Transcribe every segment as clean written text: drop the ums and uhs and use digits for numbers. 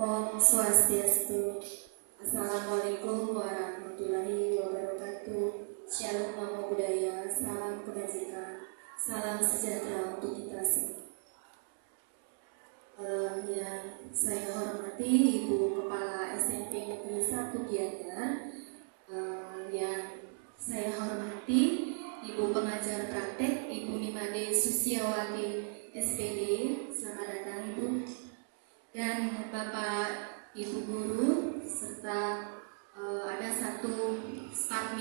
Om Swastiastu. Assalamualaikum warahmatullahi wabarakatuh. Shalom Namo Buddhaya. Salam kebajikan. Salam sejahtera untuk kita semua. Yang saya hormati Ibu Kepala SMP Negeri 1 Gianyar. Yang saya hormati Ibu Pengajar Praktek Ibu Nimade Susiawati SPD. Selamat datang Ibu. Dan Bapak Ibu Guru serta ada satu staf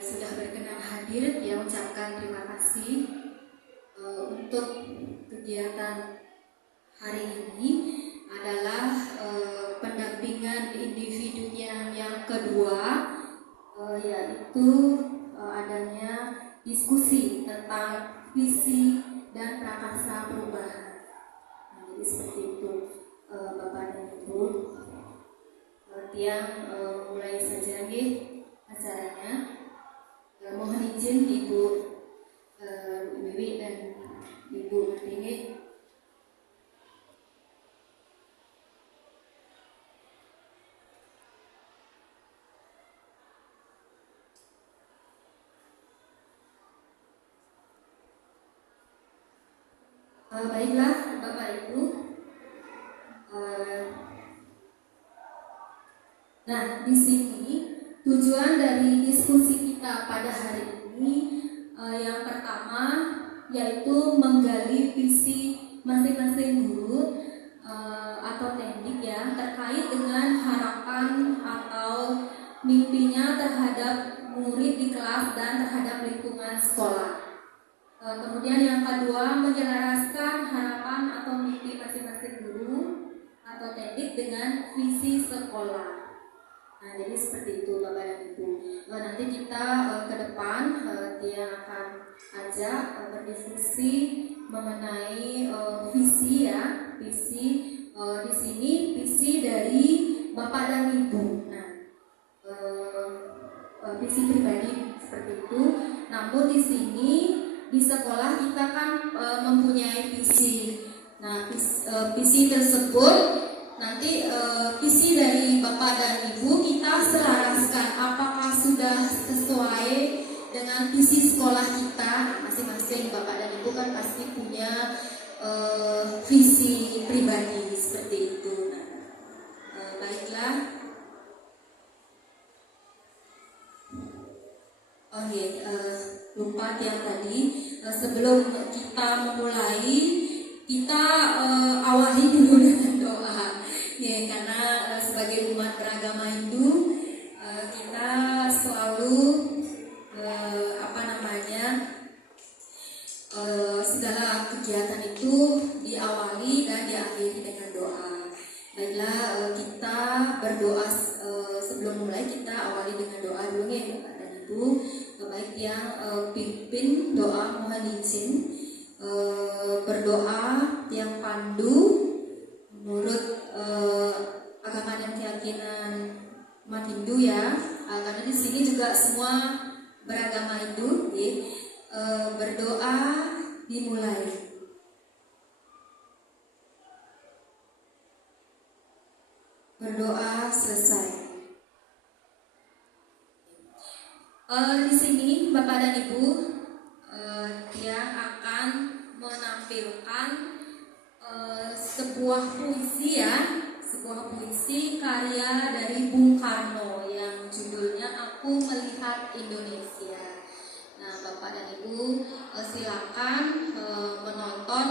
sudah berkenan hadir. Dia ucapkan terima kasih untuk kegiatan hari ini adalah pendampingan individunya yang kedua, yaitu adanya diskusi tentang visi dan prakarsa perubahan. Jadi seperti itu Bapak dan Ibu. Tiang mulai saja acaranya. Mohon izin Ibu Wiwi dan Ibu Martini. Baiklah Bapak Ibu. Nah, di sini tujuan dari diskusi kita pada hari ini yang pertama yaitu menggali visi masing-masing guru atau teknik ya terkait dengan harapan atau mimpinya terhadap murid di kelas dan terhadap lingkungan sekolah. Kemudian yang kedua, menyelaraskan harapan atau mimpi masing-masing guru atau teknik dengan visi sekolah. Nah, jadi seperti itu Bapak dan Ibu. Nanti kita ke depan dia akan ajak berdiskusi mengenai visi ya, visi di sini visi dari Bapak dan Ibu. Nah, visi pribadi seperti itu. Namun di sini di sekolah kita kan mempunyai visi. Nah, visi tersebut nanti visi dari Bapak dan Ibu kita selaraskan apakah sudah sesuai dengan visi sekolah kita. Masing-masing Bapak dan Ibu kan pasti punya visi pribadi seperti itu. Nah, baiklah. Lupa yang tadi sebelum kita memulai kita awali dulu dengan doa ya, karena sebagai umat beragama Hindu kita selalu segala kegiatan itu diawali dan diakhiri dengan doa. Baiklah, kita berdoa sebelum mulai kita awali dengan doa dulu ya Bapak dan Ibu. Baik yang pimpin doa mohon izin berdoa yang pandu menurut agama dan keyakinan umat Hindu ya, karena di sini juga semua beragama Hindu. Berdoa dimulai. Berdoa selesai. Di sini Bapak dan Ibu yang akan menampilkan sebuah puisi ya, sebuah puisi karya dari Bung Karno yang judulnya Aku Melihat Indonesia. Nah, Bapak dan Ibu silakan menonton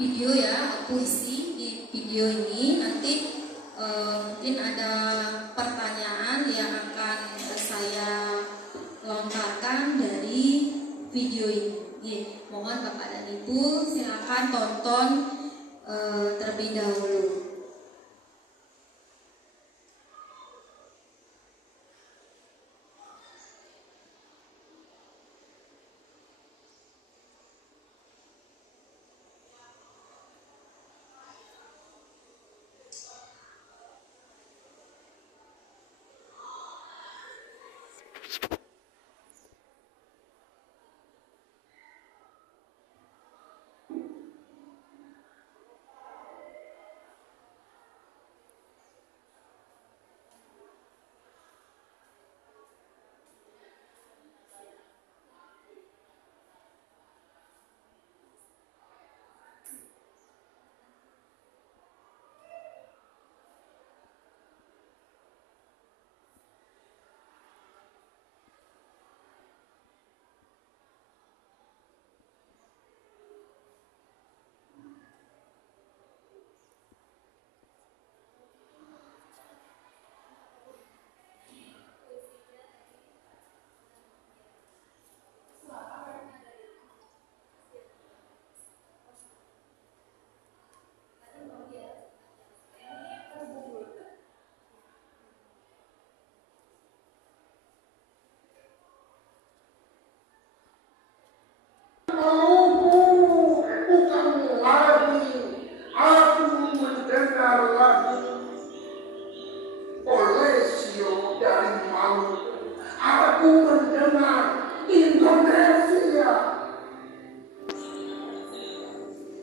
video ya, puisi. Di video ini nanti mungkin ada pertanyaan yang akan saya lontarkan dari video ini. Mohon Bapak dan Ibu silakan tonton terlebih dahulu. Aku bukan lagi, aku mendengar lagi Olesio dari Maluku. Aku mendengar Indonesia.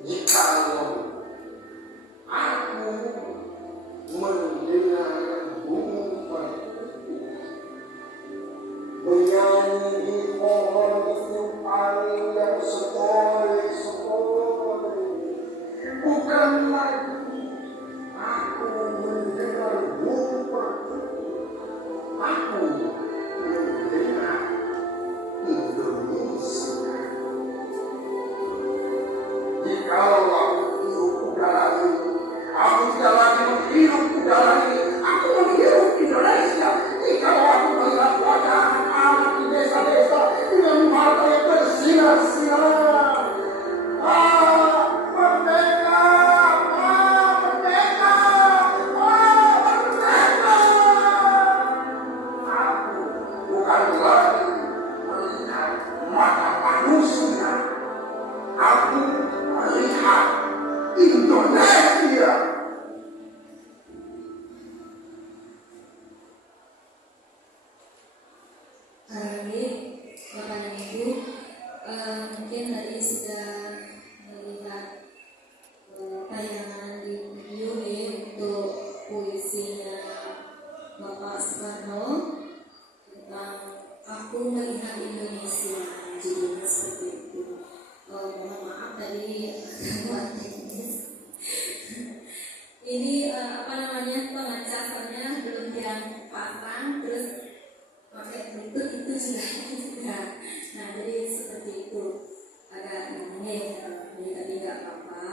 Jikalau aku mendengar burung menyanyi di pohon kehidupan yang sepoi-sepoi, bukan lagi aku mendengar burung aku mendengar Indonesia. Jikalau aku hidup udara ini, aku tidak lagi menghirup udara ini, aku menghirup Indonesia. Jikalau aku melihat wajah anak-anak di desa-desa dengan mata yang bersinar-sinar, merdeka, merdeka, merdeka. Aku bukan lagi melihat mata manusia, aku melihat Indonesia. Bapak dan Ibu, mungkin tadi sudah melihat tayangan di video untuk puisinya Bapak Soekarno tentang Aku Melihat Indonesia, judulnya seperti itu. Mohon maaf tadi buat teknis. Ini pengecasannya belum yang pasang, terus pakai Bluetooth itu sudah. Nah, jadi seperti itu agak aneh, jadi tadi nggak apa-apa.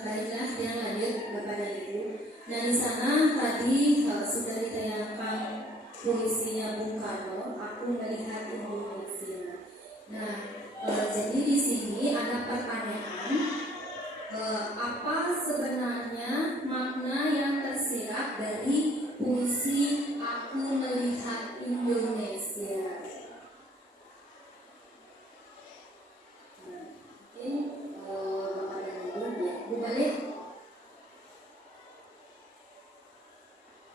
Baiklah, yang lanjut Bapak dan Ibu. Nah, di sana tadi sudah ditayangkan puisinya Bung Karno, Aku Melihat Indonesia. Nah, jadi di sini ada pertanyaan, apa sebenarnya makna yang tersirat dari puisi Aku Melihat Indonesia? Balik.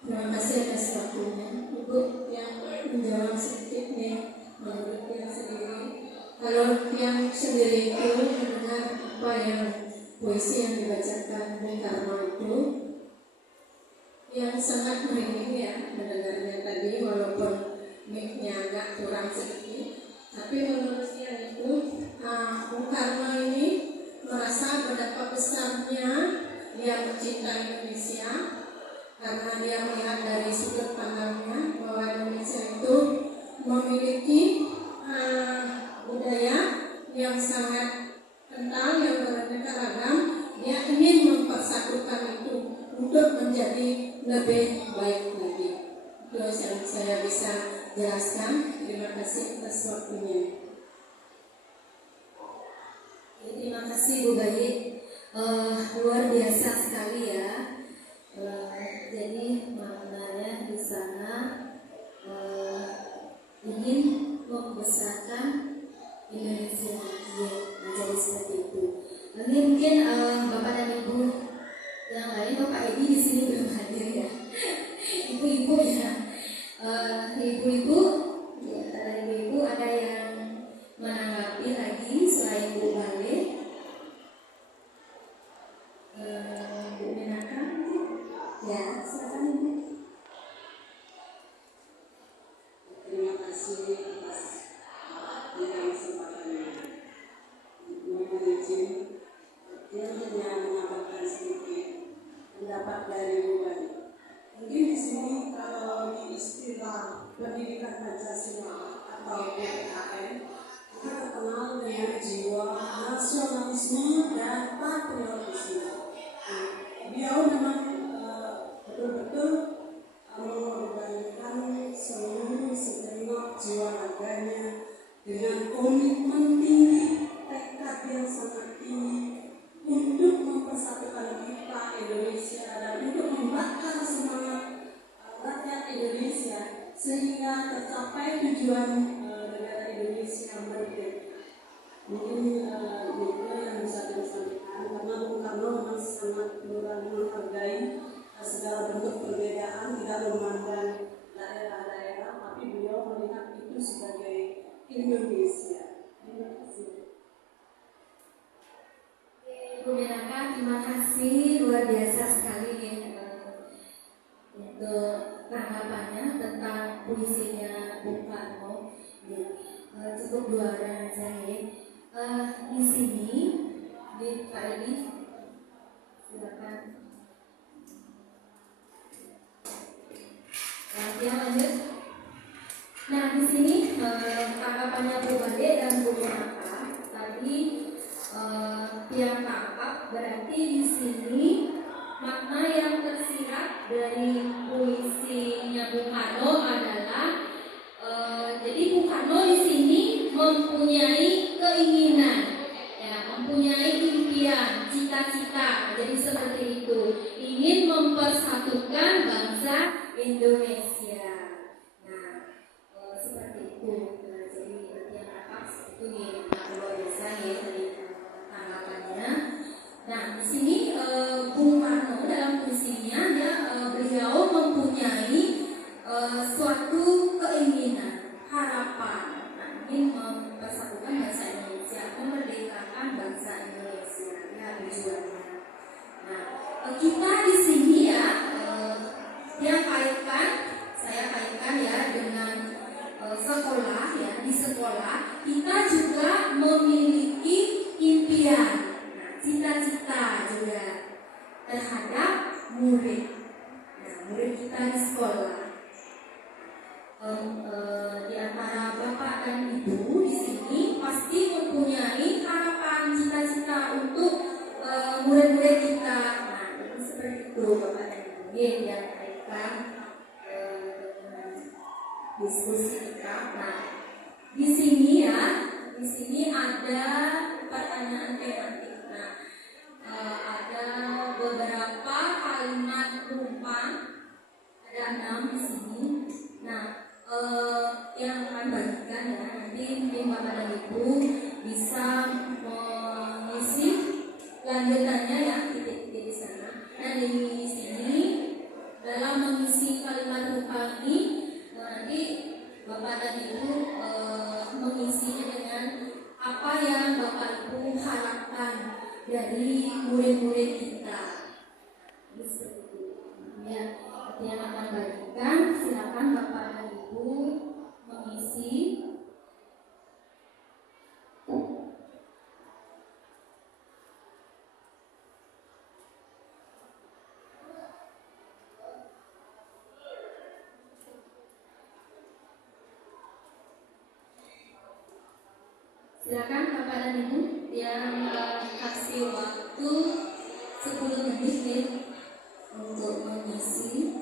Terima kasih atas waktunya. Ibu yang menjawab sedikit nih, menurut yang sendiri. Kalau yang sendiri itu mendengar apa yang puisi yang dibacakan Bung Karno itu, yang sangat merinding ya mendengarnya tadi, walaupun mic-nya agak kurang sedikit. Tapi menurutnya itu Bung Karno ini merasa betapa besarnya dia mencintai Indonesia karena dia melihat dari sudut pandangnya bahwa Indonesia itu memiliki budaya yang sangat kental, yang beraneka ragam. Dia ingin mempersatukan itu untuk menjadi lebih baik lagi. Itu yang saya bisa jelaskan. Terima kasih atas waktunya. Terima kasih Bu Bayi, luar biasa sekali ya. Jadi maknanya di sana ingin membesarkan Indonesia, ya, jadi seperti itu. Ini mungkin Bapak dan Ibu yang lain, Bapak Edi di sini belum hadir ya. Ibu-ibu ya, ibu-ibu, ya, ibu-ibu ada yang menanggapi lagi selain Bu Bale? Ya, silakan Ibu. Terima kasih atas berikan kesempatannya. Mohon izin, dia hanya menambahkan sedikit pendapat dari Ibu tadi. Mungkin di sini kalau di istilah pendidikan Pancasila atau PPKN, kita terkenal dengan jiwa nasionalisme dan patriotisme. Nah, beliau memang betul-betul mengorbankan seluruh segenap jiwa raganya dengan komitmen tinggi, tekad yang sangat tinggi untuk mempersatukan kita Indonesia dan untuk membakar semangat rakyat Indonesia sehingga tercapai tujuan negara Indonesia merdeka. Mungkin itu yang bisa saya sampaikan, karena Bung Karno memang sangat menghargai segala bentuk perbedaan, tidak memandang daerah-daerah, tapi beliau melihat itu sebagai Indonesia. Terima kasih. Bu Menaka, terima kasih, luar biasa sekali ya untuk tanggapannya tentang puisinya Bung Karno. Cukup luar aja ya. Di sini, di Pak Edi, silakan. Ya lanjut. Nah di sini tanggapannya Bu Bade dan Bu Menaka tadi yang tangkap berarti di sini makna yang tersirat dari puisinya Bung Karno adalah jadi Bung Karno di sini mempunyai keinginan, ya, mempunyai impian, cita-cita, jadi seperti itu, ingin mempersatukan bangsa Indonesia. Nah, seperti itu. Jadi yang apa itu nih luar biasa ya dari tanggapannya. Nah, di sini Bung Karno dalam puisinya beliau mempunyai suatu keinginan, harapan, ingin mempersatukan bangsa Indonesia, memerdekakan bangsa Indonesia, ya tujuannya. Nah, kita di sini ya, saya kaitkan ya dengan sekolah ya, di sekolah kita juga memiliki impian, cita-cita juga terhadap murid. Nah, murid kita di sekolah. Di antara bapak dan ibu di sini pasti mempunyai harapan, cita-cita untuk murid-murid kita. Nah, itu seperti itu bapak dan ibu yang kaitkan dengan diskusi kita. Nah, di sini ada pertanyaan tematik. Nah, ada beberapa kalimat rumpang, ada 6 di sini. Nah, yang akan bagikan ya, nanti mungkin bapak dan ibu bisa mengisi lanjutannya ya, titik-titik di sana. Nah, di sini dalam mengisi kalimat rumpang ini nanti bapak dan ibu mengisinya dengan apa yang bapak ibu harapkan dari murid-murid kita. Ya, yang akan bagikan, silakan bapak dan ibu mengisi. Silakan bapak dan ibu yang kasih waktu 10 menit ya, untuk mengisi.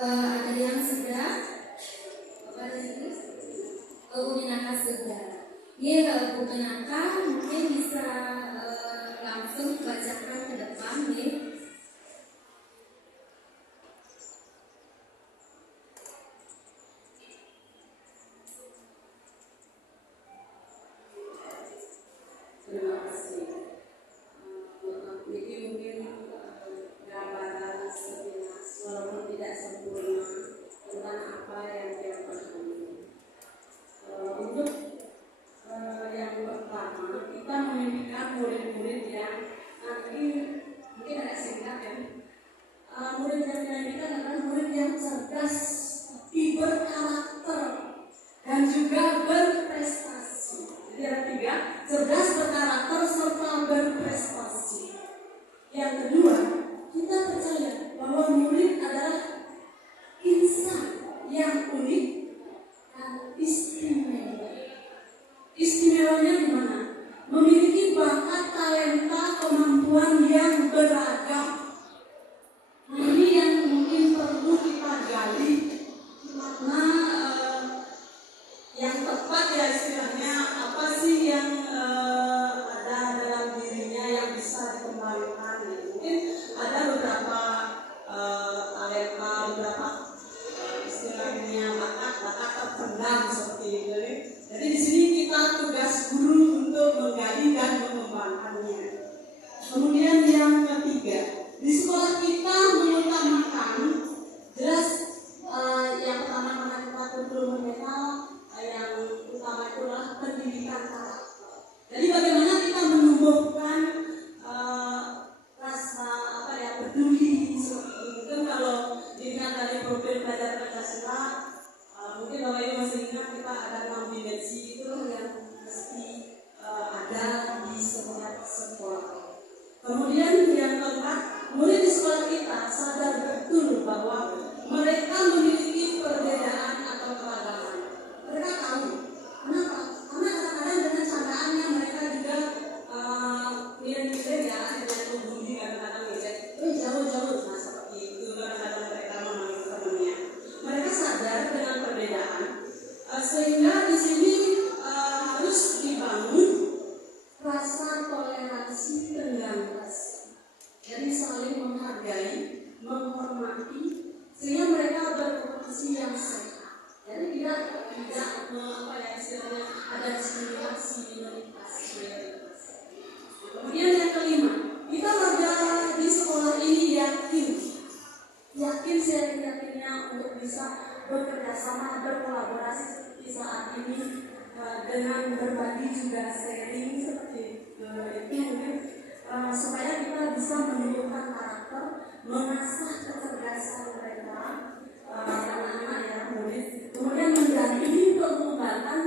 Ada yang sudah? Apa ada sini? Bu Menaka sudah. Ya, Bu Menaka mungkin bisa langsung bacakan ke depan ya. Terima kasih. Ini mungkin gambaran sekilas walaupun tidak sempurna tentang apa yang dia pahami. Untuk yang pertama kita memimpikan murid-murid yang nanti mungkin agak singkat ya. Murid yang dimimpikan adalah murid yang cerdas, berkarakter dan juga berprestasi. Jadi ada 3, cerdas, berkarakter serta berprestasi. Yang kedua, kita percaya bahwa murid adalah insan yang unik dan istimewa. Istimewanya di mana? Memiliki bakat, talenta, kemampuan yang beragam. Nah, ini yang mungkin perlu kita gali, karena yang tepat ya istilahnya apa sih yang ada dalam dirinya yang bisa dikembangkan. Mungkin ada beberapa talenta, beberapa istilahnya bakat terpendam seperti itu. Jadi di sini kita tugas guru untuk menggali dan mengembangkannya. Kemudian yang ketiga, di sekolah kita mengutamakan jelas yang pertama karena kita perlu mengenal yang utama itulah pendidikan karakter. Jadi bagaimana kita menumbuhkan rasa peduli seperti itu. Kan kalau dilihat dari profil belajar Pancasila, mungkin Bapak Ibu masih ingat kita ada 6 dimensi itu yang mesti ada di setiap sekolah. Kemudian yang keempat, murid di sekolah kita sadar betul bahwa mereka memiliki perbedaan atau keragaman. Mereka tahu. Kenapa? Karena kadang-kadang dengan candaannya mereka juga mirip-mirip ya dengan pembuli kadang-kadang jauh-jauh. Nah seperti itu kadang-kadang mereka memanggil temannya. Mereka sadar dengan perbedaan sehingga di sini harus dibangun rasa toleransi tenggang rasa. Jadi saling menghargai, menghormati, sehingga mereka berkompetisi yang sehat. Jadi tidak istilahnya ada diskriminasi minoritas. Kemudian yang kelima, kita warga di sekolah ini yakin seyakin-yakinnya untuk bisa bekerja sama, berkolaborasi seperti saat ini dengan berbagi juga sharing seperti itu mungkin supaya kita bisa menunjukkan karakter, mengasah kecerdasan mereka anak-anak yang murid, kemudian mendampingi untuk mengembangkan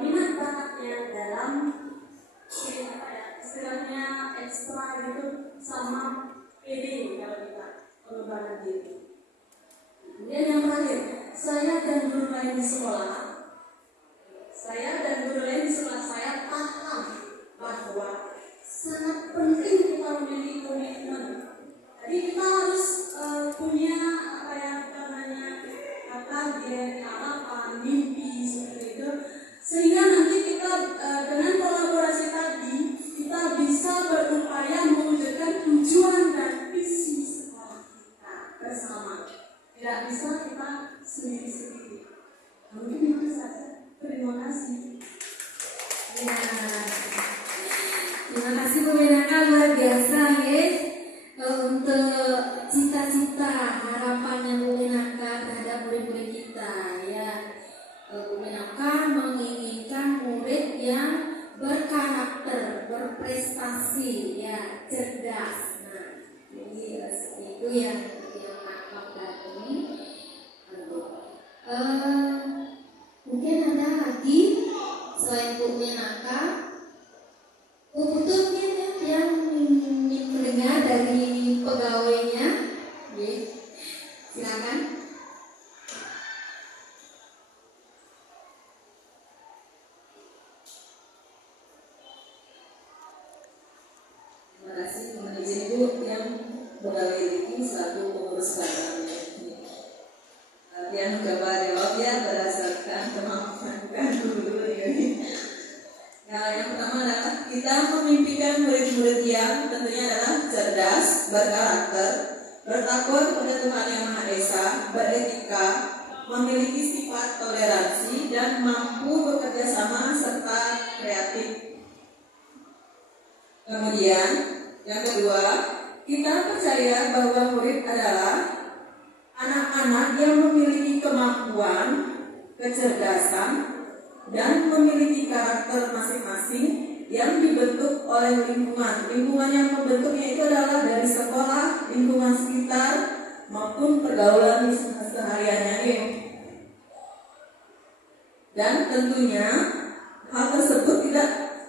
minat bakatnya dalam istilahnya ekstra gitu sama PD kalau kita pengembangan diri. Kemudian yang terakhir, saya dan guru lain di sekolah saya paham bahwa sangat penting kita memiliki komitmen. Jadi kita harus punya target, harapan, mimpi seperti itu, sehingga nanti kita dengan kolaborasi tadi kita bisa berupaya mewujudkan tujuan dan visi sekolah kita bersama. Tidak bisa kita sendiri-sendiri. Mungkin itu saja. Terima kasih. Ya, terima kasih Bu Menaka, luar biasa ya untuk cita-cita harapannya Bu Menaka terhadap murid-murid kita ya. Bu Menaka menginginkan murid yang berkarakter, berprestasi ya, cerdas. Nah, jadi seperti itu ya yang nangkap tadi. Mungkin ada lagi selain Bu Menaka, Bu Putu mungkin yang mendengar dari pegawainya, silakan. Terima kasih, mohon izin Bu yang pegawai ini selaku pengurus barang. murid yang tentunya adalah cerdas, berkarakter, bertakwa kepada Tuhan Yang Maha Esa, beretika, memiliki sifat toleransi, dan mampu bekerja sama serta kreatif. Kemudian, yang kedua, kita percaya bahwa murid adalah anak-anak yang memiliki kemampuan, kecerdasan, dan memiliki karakter masing-masing yang dibentuk oleh lingkungan. Lingkungan yang membentuknya itu adalah dari sekolah, lingkungan sekitar, maupun pergaulan sehari-harinya. Dan tentunya hal tersebut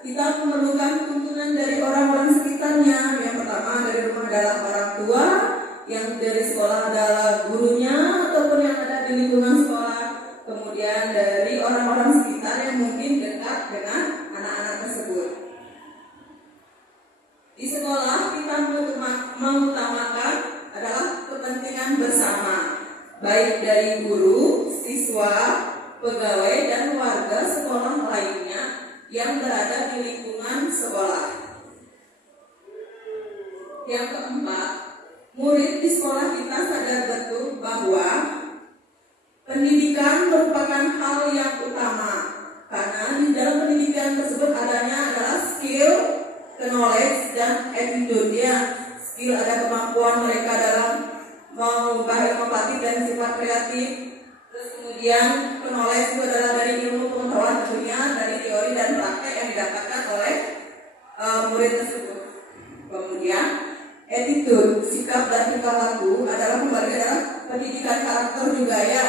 kita memerlukan tuntunan dari orang-orang sekitarnya. Yang pertama dari rumah adalah orang tua, yang dari sekolah adalah gurunya ataupun yang ada di lingkungan sekolah. Kemudian dari orang-orang sekitar yang mungkin dekat dengan anak-anak tersebut. Di sekolah kita mengutamakan adalah kepentingan bersama, baik dari guru, siswa, pegawai, dan warga sekolah lainnya yang berada di lingkungan sekolah. Yang keempat, murid di sekolah kita sadar betul bahwa pendidikan merupakan hal yang utama, karena di dalam pendidikan tersebut adanya adalah skill, knowledge, dan attitude. Ya, skill ada kemampuan mereka dalam mengubah empati dan sifat kreatif. Terus kemudian knowledge itu adalah dari ilmu pengetahuan tentunya, dari teori dan praktek yang didapatkan oleh murid tersebut. Kemudian attitude, sikap dan tingkah laku adalah kembali adalah pendidikan karakter juga ya.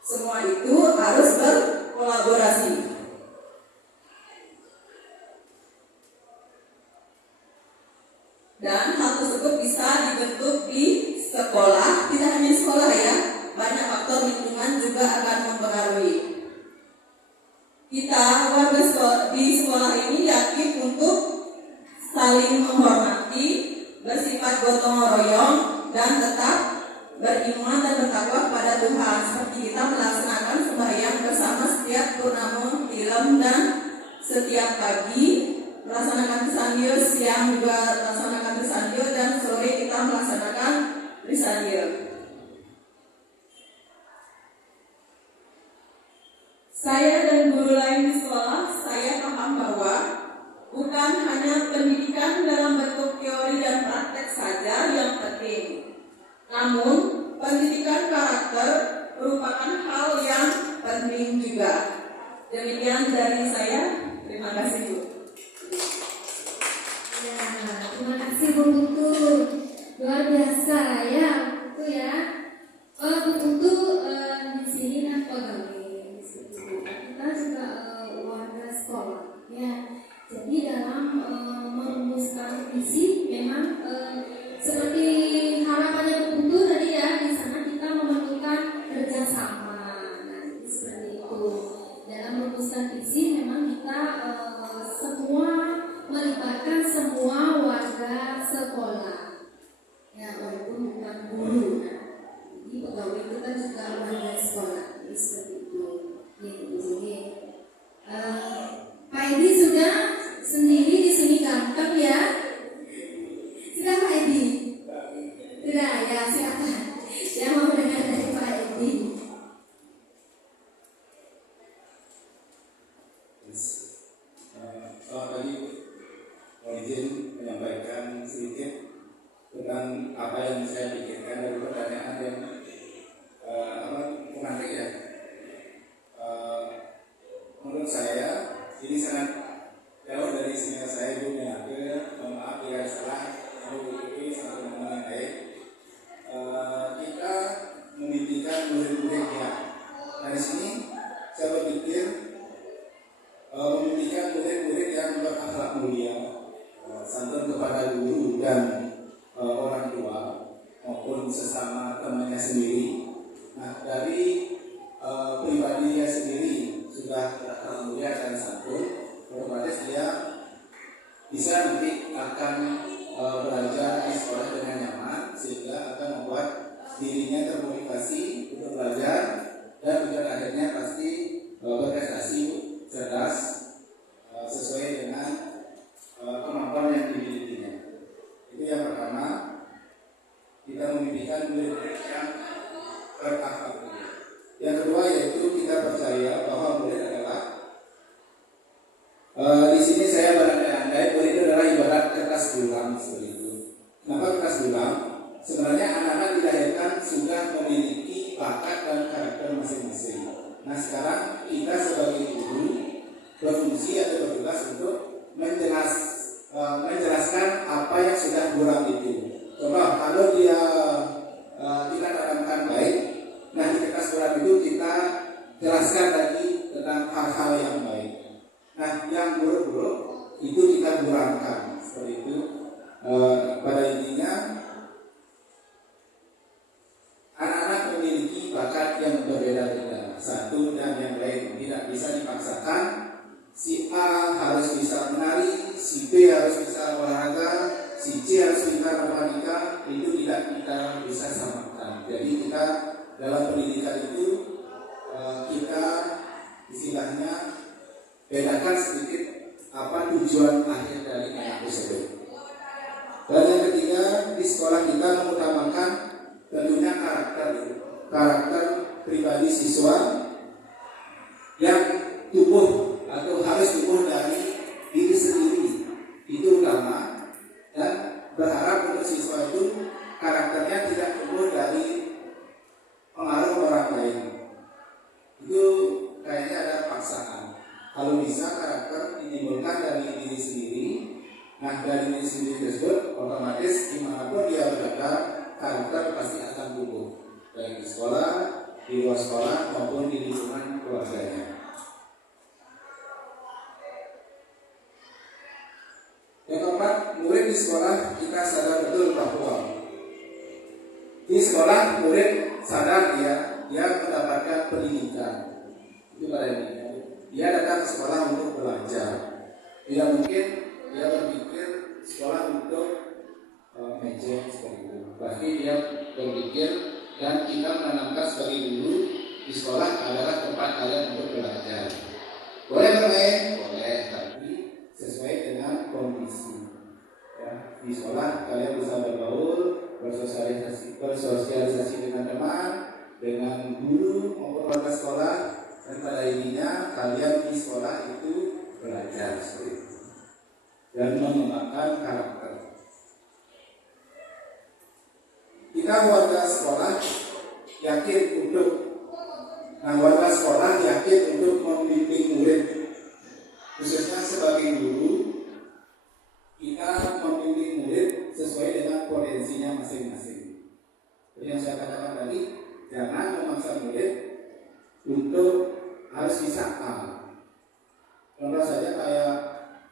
Semua itu harus berkolaborasi. Dan hal tersebut bisa dibentuk di sekolah, tidak hanya sekolah ya, banyak faktor lingkungan juga akan mempengaruhi. Kita warga di sekolah ini yakin untuk saling menghormati, bersifat gotong royong, dan tetap beriman dan bertakwa kepada Tuhan, seperti kita melaksanakan sembahyang bersama setiap purnama film dan setiap pagi melaksanakan trisanil, siang juga melaksanakan trisanil, dan sore kita melaksanakan trisanil. Saya dan guru lain di sekolah, saya paham bahwa bukan hanya pendidikan dalam bentuk teori dan praktek saja yang penting, namun pendidikan karakter merupakan hal yang penting juga. Demikian dari saya. Terima kasih, Bu. Ya, terima kasih Bu Tutu. Luar biasa ya, Bu ya. Bu Tutu di sini kan pegawai. Kita juga warga sekolah. Ya, jadi dalam merumuskan visi memang seperti harapannya Bu Tutu tadi ya, di sana kita memerlukan kerjasama. Nah, seperti itu. Dalam merumuskan visi memang kita semua melibatkan semua warga sekolah. Ya, walaupun bukan guru. Nah, jadi pegawai itu kan juga warga sekolah. Jadi seperti itu. Ini. Pak Edi sudah sendiri di sini gampang ya. Silakan Pak Edi. Sudah ya, silakan. Yang mau dengar dari Pak Edi. Selamat pagi, mohon izin menyampaikan sedikit tentang apa yang saya pikirkan dari pertanyaan yang menarik ya. Menurut saya ini sangat jauh dari sini saya dunia ke maaf ya salah mengikuti satu mengenai kita mendidikan murid-muridnya. Dari sini saya berpikir mendidikan murid-murid yang berakhlak mulia, santun kepada guru dan orang tua maupun sesama temannya sendiri. Nah, dari pribadinya sendiri sudah berakhlak mulia dan santun, otomatis dia bisa nanti akan belajar kita sebagai guru berfungsi atau bertugas untuk menjelaskan apa yang sudah buram itu. Coba kalau dia kita tanamkan baik, nah di kertas buram itu kita jelaskan lagi tentang hal-hal yang baik. Nah yang buruk-buruk itu kita buramkan seperti itu. Pada intinya anak-anak memiliki bakat yang berbeda-beda, satu dan yang lain tidak bisa dipaksakan. Si A harus bisa menari, si B harus bisa olahraga, si C harus bisa matematika, itu tidak kita bisa samakan. Jadi kita dalam pendidikan itu kita istilahnya bedakan sedikit apa tujuan akhir dari anak tersebut. Dan yang ketiga, di sekolah kita mengutamakan tentunya karakter pribadi siswa yang tumbuh atau harus tumbuh dari diri sendiri, itu utama, dan berharap untuk siswa itu karakternya tidak tumbuh dari pengaruh orang lain. Itu kayaknya ada paksaan. Kalau bisa karakter ditimbulkan dari diri sendiri, nah dari diri sendiri tersebut otomatis dimanapun dia berada, karakter pasti akan tumbuh, baik di sekolah, di luar sekolah maupun di lingkungan keluarganya. Yang keempat, murid di sekolah kita sadar betul bahwa di sekolah murid sadar dia mendapatkan pendidikan. Itu pada intinya. Dia datang ke sekolah untuk belajar. Tidak mungkin dia berpikir sekolah untuk mejeng seperti itu. Pasti dia berpikir dan kita menanamkan sebagai guru di sekolah adalah tempat kalian untuk belajar. Boleh bermain? Boleh, tapi sesuai dengan kondisi. Ya, di sekolah kalian bisa bergaul, bersosialisasi dengan teman, dengan guru maupun warga sekolah, dan pada intinya kalian di sekolah itu belajar seperti itu dan mengembangkan karakter. Kita warga sekolah yakin untuk membimbing murid, khususnya sebagai guru. Kita membimbing murid sesuai dengan potensinya masing-masing. Jadi yang saya katakan tadi, jangan memaksa murid untuk harus bisa A. Contoh saja kayak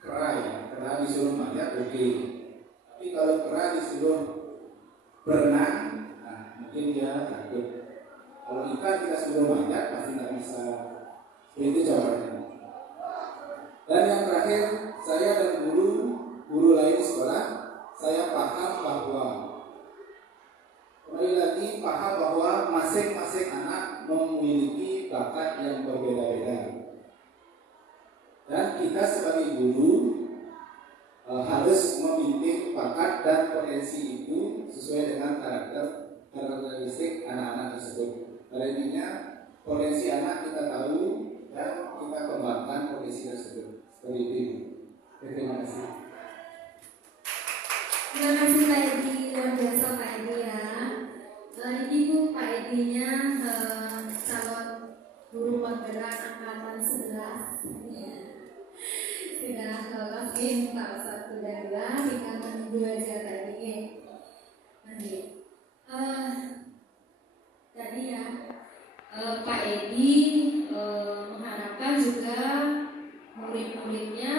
kera disuruh manjat, oke. Tapi kalau kera disuruh berenang, nah mungkin dia takut. Kalau ikan kita suruh manjat pasti nggak bisa. Itu jawabannya. Dan yang terakhir, saya dan guru lain di sekolah, saya paham bahwa kembali lagi paham bahwa masing-masing anak memiliki bakat yang berbeda-beda. Dan kita sebagai guru harus membimbing bakat dan potensi itu sesuai dengan karakteristik anak-anak tersebut. Pada intinya potensi anak kita tahu dan kita kembangkan potensi tersebut. Seperti itu. Terima kasih. Terima kasih Pak Edi, luar biasa Pak Edi ya. Ibu Pak Edinya calon guru penggerak angkatan 11 ya. Sudah lolos tahap 1 dan 2, tinggal menunggu aja tadi. Tadi ya Pak Edi mengharapkan juga murid-muridnya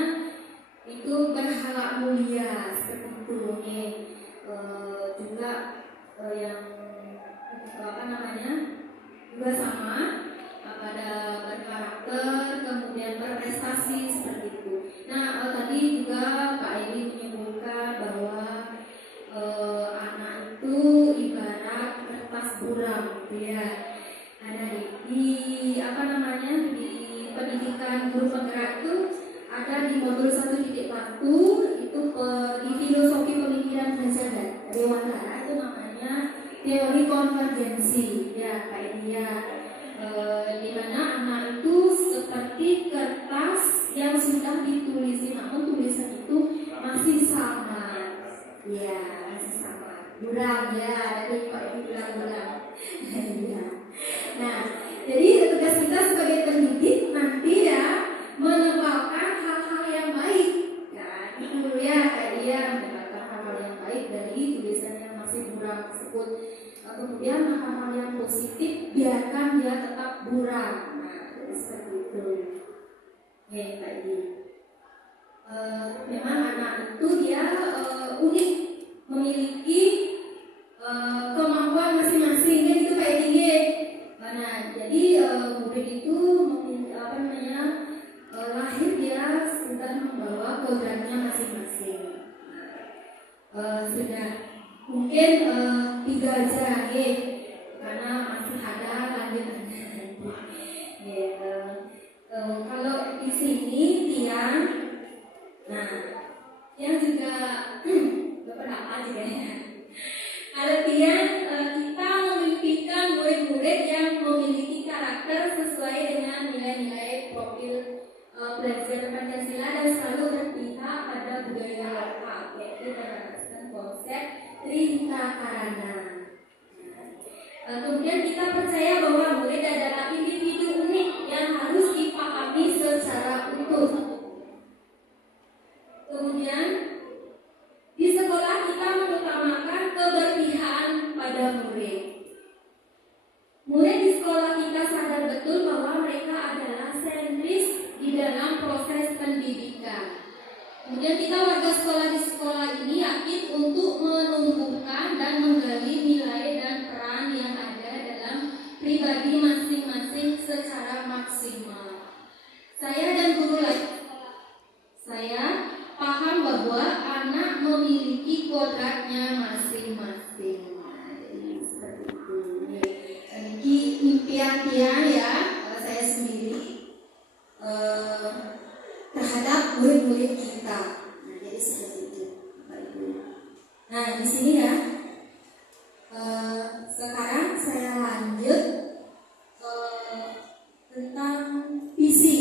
itu berhalak mulia seperti itu nih. Juga yang juga sama pada berkarakter kemudian berprestasi seperti itu. Nah tadi juga Pak Edi menyebutkan bahwa anak itu ibarat kertas buram gitu ya. Ada di pendidikan guru penggerak itu ada di modul 1.1 itu di filosofi pemikiran belajar dewasa itu namanya teori konvergensi ya Pak Edi ya. Di mana anak itu seperti kertas yang sudah ditulisi, namun tulisan itu masih sama ya, masih sama buram ya, dari Pak Edi bilang buram. Nah jadi tugas kita sebagai pendidik unik, memiliki kemampuan masing-masing kan itu kayak gini. Nah, jadi murid itu lahir dia sudah membawa kodratnya masing-masing. Sudah mungkin 3 aja karena masih ada lanjutannya. Kalau di sini Tian, nah Tian juga beberapa juga ya. Kalau Tian kita memimpikan murid-murid yang memiliki karakter sesuai dengan nilai-nilai profil belajar Pancasila dan selalu berpihak pada budaya lokal, yaitu berdasarkan konsep Trihita Karana. Kemudian kita percaya bahwa murid adalah individu unik yang harus dipahami secara utuh. Kemudian di sekolah kita mengutamakan keberpihakan pada murid. Murid di sekolah kita sadar betul bahwa mereka adalah sentris di dalam proses pendidikan. Kemudian kita warga sekolah di sekolah ini yakin untuk menumbuhkan dan menggali nilai dan peran yang ada dalam pribadi masing-masing secara maksimal. Saya dan guru lain saya paham bahwa anak memiliki kodratnya masing-masing. Jadi seperti itu. Ini impian Tian ya, saya sendiri terhadap murid-murid kita. Nah, jadi seperti itu, Bapak Ibu. Nah, di sini ya. Sekarang saya lanjut tentang visi.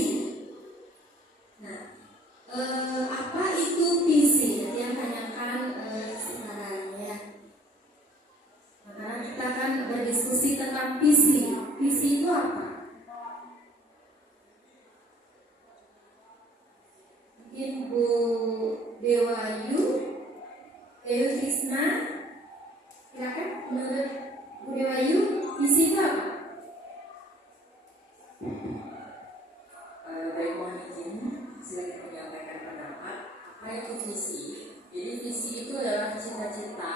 Nah, apa itu visi? Nanti yang tanyakan sekarang ya. Karena kita akan berdiskusi tentang visi. Visi itu apa? Mungkin Bu Dewayu, Dewi Krisna, silakan menurut Bu Dewayu, visi itu apa? Baik, mohon izin, silakan menyampaikan pendapat. Apa itu visi? Jadi visi itu adalah cita-cita,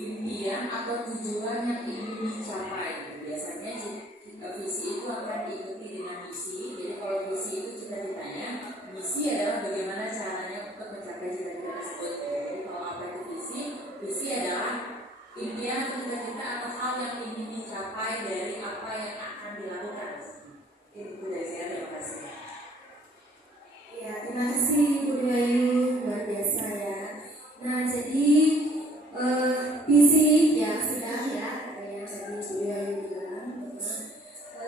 impian atau tujuan yang ingin dicapai. Biasanya visi itu akan diikuti dengan misi. Jadi kalau visi itu cita-citanya, misi adalah bagaimana caranya untuk mencapai cita-cita tersebut. Jadi kalau apa itu visi? Visi adalah impian atau cita-cita atau hal yang ingin dicapai dari apa yang akan dilakukan. Itu dari saya, terima kasih. Ya, terima kasih Bu Dewayu, luar biasa ya. Nah, jadi visi ya sudah ya, yang tadi Bu Dewayu bilang.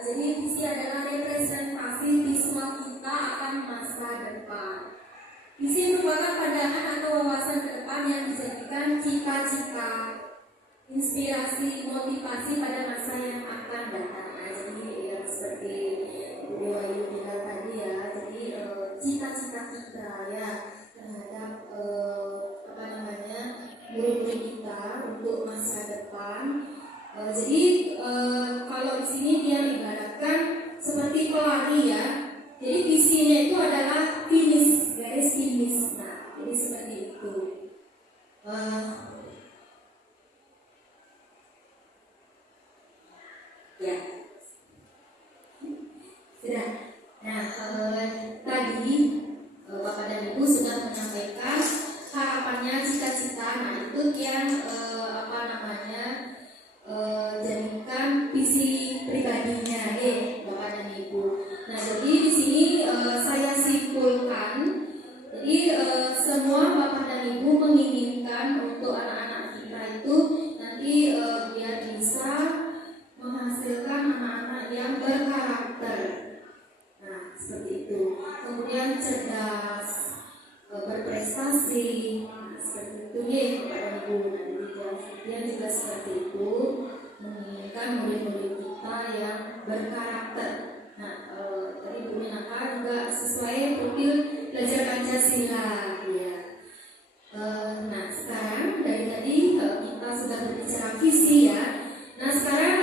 Jadi visi adalah representasi visual kita akan masa depan. Visi merupakan pandangan atau wawasan ke depan yang dijadikan cita-cita, inspirasi, motivasi pada masa yang akan datang. Nah, jadi ya, seperti Bu Dewayu bilang tadi ya, jadi cita-cita kita ya terhadap murid-murid kita untuk masa depan. Jadi kalau di sini dia ibaratkan seperti pelari ya. Jadi visinya itu adalah finish, garis finish. Nah, jadi seperti itu. Ya, sudah. Nah, tadi Bapak dan Ibu sudah menyampaikan harapannya, cita-cita. Nah, itu yang jadikan visi pribadinya, Bapak dan Ibu. Nah, jadi di sini saya simpulkan. Jadi semua Bapak dan Ibu menginginkan untuk anak-anak kita itu nanti biar bisa menghasilkan anak-anak yang berkarakter. Nah, seperti itu. Kemudian cerdas, berprestasi, seperti itu ya Bapak dan Ibu. Dia juga seperti itu, menginginkan murid-murid kita yang berkarakter. Nah, tadi Bu Minaka juga sesuai profil belajar Pancasila ya. Nah, sekarang dari tadi kita sudah berbicara visi ya. Nah, sekarang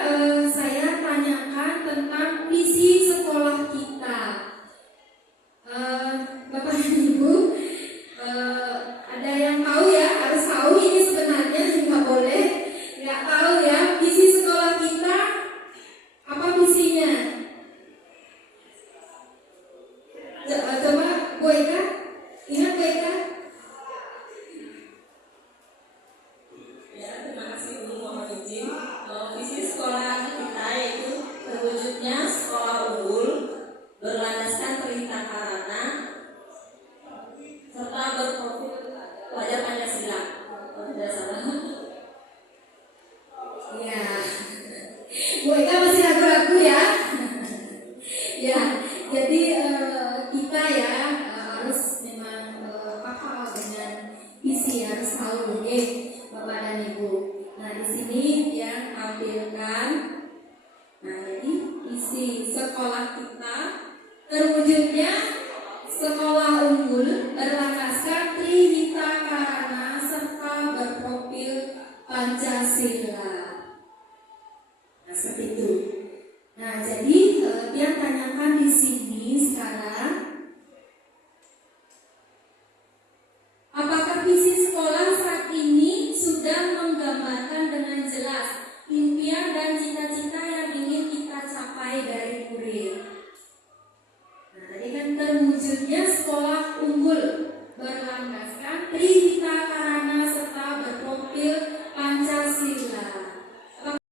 saya tanyakan tentang visi sekolah kita. Bapak dan Ibu, ada yang tahu ya, harus tahu Coba Bu Eka, ingat Bu Eka? Ya, terima kasih Bu, mohon izin. Visi sekolah kita yaitu terwujudnya sekolah unggul berlandaskan perintah karana serta berprofil pelajar Pancasila. Oh, tidak salah. Ya, Bu Eka masih ragu-ragu ya. Ya, jadi kita ya harus memang paham dengan visi, harus tahu, oke, Bapak dan Ibu. Nah, di sini yang tampilkan, nah jadi visi sekolah kita terwujudnya sekolah unggul berlandaskan Trihita Karana serta berprofil Pancasila. Nah, seperti itu. Nah, jadi dia tanyakan di sini sekarang, apakah visi sekolah saat ini sudah menggambarkan dengan jelas impian dan cita-cita yang ingin kita capai dari murid? Nah, tadi kan terwujudnya sekolah